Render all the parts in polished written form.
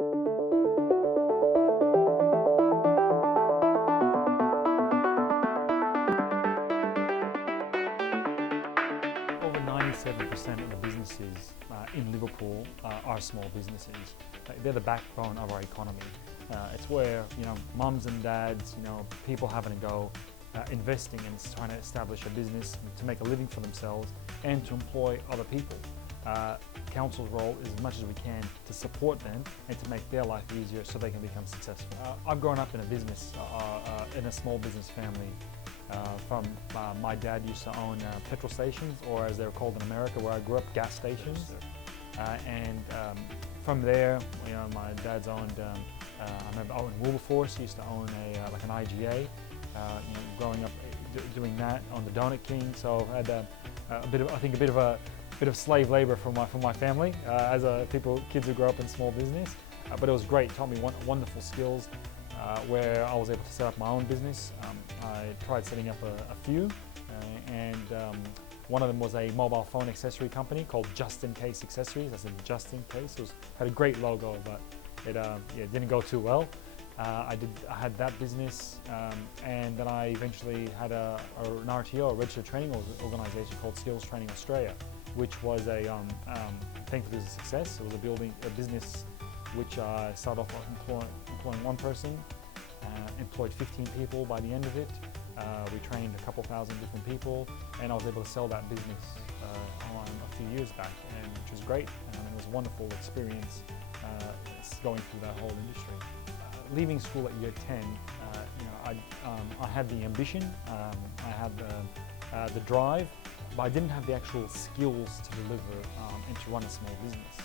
Over 97% of the businesses in Liverpool are small businesses. They're the backbone of our economy. It's where mums and dads, people having a go, investing and trying to establish a business to make a living for themselves and to employ other people. Council's role is as much as we can to support them and to make their life easier so they can become successful. I've grown up in a business, in a small business family. My dad used to own petrol stations, or as they were called in America where I grew up, gas stations. From there, my dad's owned, I remember Owen Wilberforce used to own like an IGA. Growing up doing that on the Donut King, so I had a bit of slave labor from my family as kids who grow up in small business. But it was great, taught me wonderful skills. Where I was able to set up my own business. I tried setting up a few, and one of them was a mobile phone accessory company called Just In Case Accessories. I said just in case. Had a great logo, but it didn't go too well. I had that business, and then I eventually had an RTO, a registered training organisation called Skills Training Australia, which was thankfully was a success. It was a business which I started off employing one person, employed 15 people by the end of it. We trained a couple thousand different people, and I was able to sell that business on a few years back, which was great. It was a wonderful experience going through that whole industry. Leaving school at year 10, I had the ambition, I had the drive, but I didn't have the actual skills to deliver and to run a small business.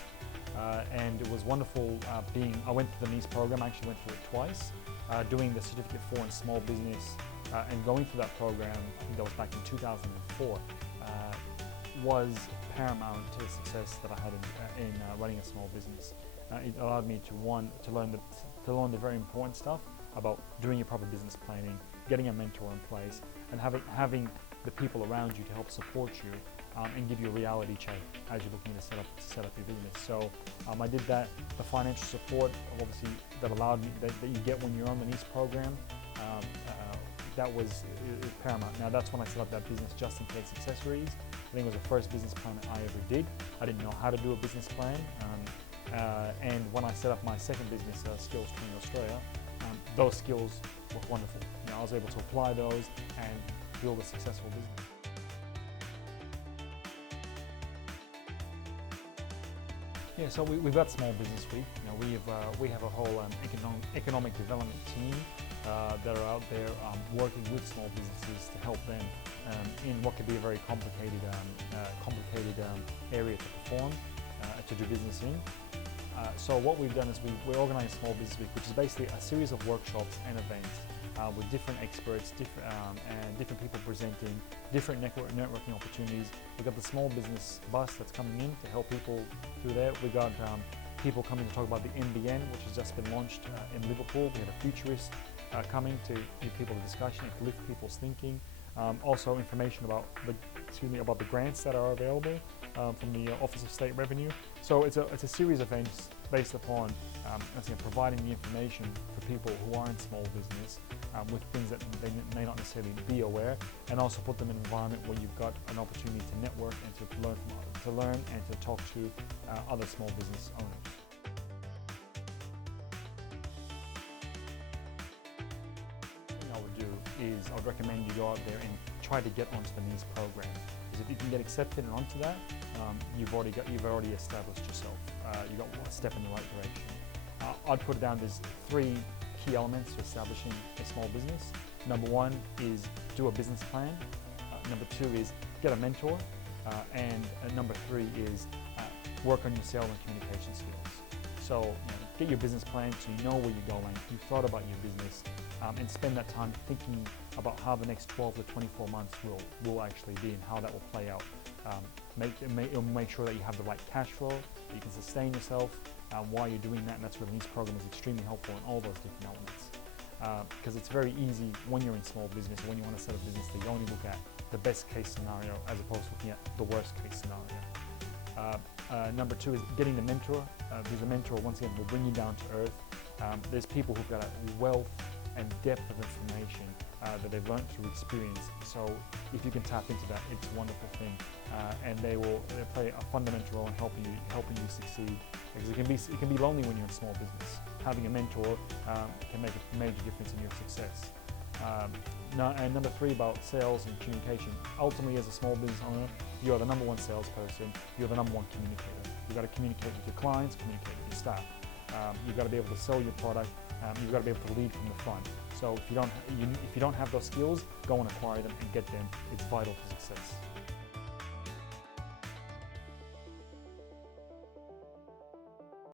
And it was wonderful I went through the NIES program. I actually went through it twice, doing the Certificate 4 in Small Business, and going through that program, I think that was back in 2004, was paramount to the success that I had in running a small business. It allowed me to learn the very important stuff about doing your proper business planning, getting a mentor in place, and having the people around you to help support you and give you a reality check as you're looking to set up your business. So I did that. The financial support, obviously, that allowed me that you get when you're on the NIES program, that was paramount. Now that's when I set up that business, Just In Case Accessories. I think it was the first business plan that I ever did. I didn't know how to do a business plan, and when I set up my second business, Skills Training Australia, those skills were wonderful. I was able to apply those and build a successful business. Yeah, so we've got Small Business Week. We have a whole economic development team that are out there working with small businesses to help them in what could be a very complicated area to perform, to do business in. So what we've done is we organised Small Business Week, which is basically a series of workshops and events with different experts, and different people presenting, different networking opportunities. We've got the small business bus that's coming in to help people through there. We've got people coming to talk about the NBN, which has just been launched in Liverpool. We had a futurist coming to give people a discussion and to lift people's thinking. Also information about the grants that are available from the Office of State Revenue. So it's a series of events based upon providing the information for people who are in small business with things that they may not necessarily be aware, and also put them in an environment where you've got an opportunity to network and to learn and to talk to other small business owners. I would do is I would recommend you go out there and try to get onto the NIES program, because if you can get accepted and onto that, you've already established yourself. You got one step in the right direction. I'd put it down. There's 3 key elements to establishing a small business. Number 1 is do a business plan. Number 2 is get a mentor, and number 3 is work on your sales and communication skills. So get your business plan so you know where you're going, you've thought about your business, and spend that time thinking about how the next 12 to 24 months will actually be and how that will play out. Make sure that you have the right cash flow, that you can sustain yourself while you're doing that, and that's where the NIES program is extremely helpful in all those different elements. Because it's very easy when you're in small business, when you want to set a business, that you only look at the best case scenario as opposed to looking at the worst case scenario. Number two is getting the mentor, because a mentor, once again, will bring you down to earth. There's people who've got a wealth and depth of information that they've learned through experience. So if you can tap into that, it's a wonderful thing, and they play a fundamental role in helping you succeed. Because it can be lonely when you're in small business. Having a mentor can make a major difference in your success. And number three, about sales and communication. Ultimately, as a small business owner, you're the number one salesperson. You're the number one communicator. You've got to communicate with your clients, communicate with your staff. You've got to be able to sell your product. You've got to be able to lead from the front. So if you don't have those skills, go and acquire them and get them. It's vital for success.